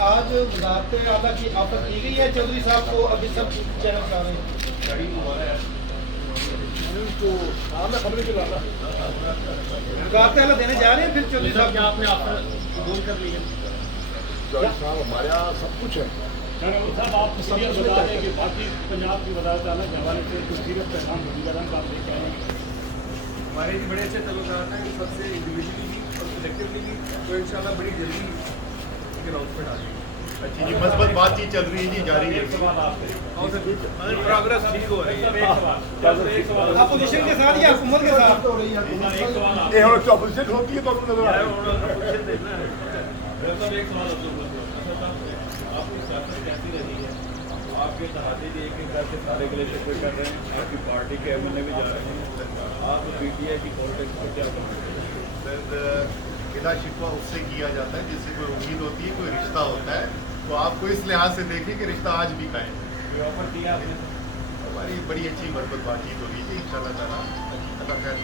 आज वज़ारत आला की ऑफर की गई है चौधरी साहब को, अभी सब चैनल चला रहे हैं। वज़ारत आला देने जा रहे हैं फिर चौधरी साहब क्या आपने ऑफर कबूल कर लिया? चौधरी साहब हमारे यहाँ सब कुछ है। साहब आप सीरियस बता दें कि बाकी पंजाब की वजारत आला के हवाले से कुछ सीरियस पैगाम भूमिका रंग आप लेके आए हैं। हमारे भी बड़े अच्छे तल्लुकात हैं कि सबसे इंडिविजुअली भी और कलेक्टिवली भी, तो इंशाल्लाह बड़ी जल्दी अनाउंसमेंट आ जाएगी। अच्छी जी मजबूत बातचीत चल रही है जी, जारी है। एक सवाल आपसे, प्रोग्रेस ठीक हो रही है। एक सवाल अपोजिशन के साथ या हुकूमत के साथ हो रही है। एक सवाल आप ये और ऑपोजिशन होती है तो नजर आ रहा है। एक सवाल आपकी सियासत कैसी रही है? आपके तहादी जी एक एक करके सारे गिले शिकवे कर रहे हैं, आपकी पार्टी के एमएलए भी जा रहे हैं, आप पीटीआई की पॉलिटिक्स को क्या करेंगे? गिला शिकवा उससे किया जाता है जिससे कोई उम्मीद होती है, कोई रिश्ता होता है। तो आपको इस लिहाज से देखें कि रिश्ता आज भी कायम है। कोई ऑफर दिया आपने? हमारी बड़ी अच्छी मरबूत बातचीत हो रही है इंशाल्लाह ताला। अल्लाह खैर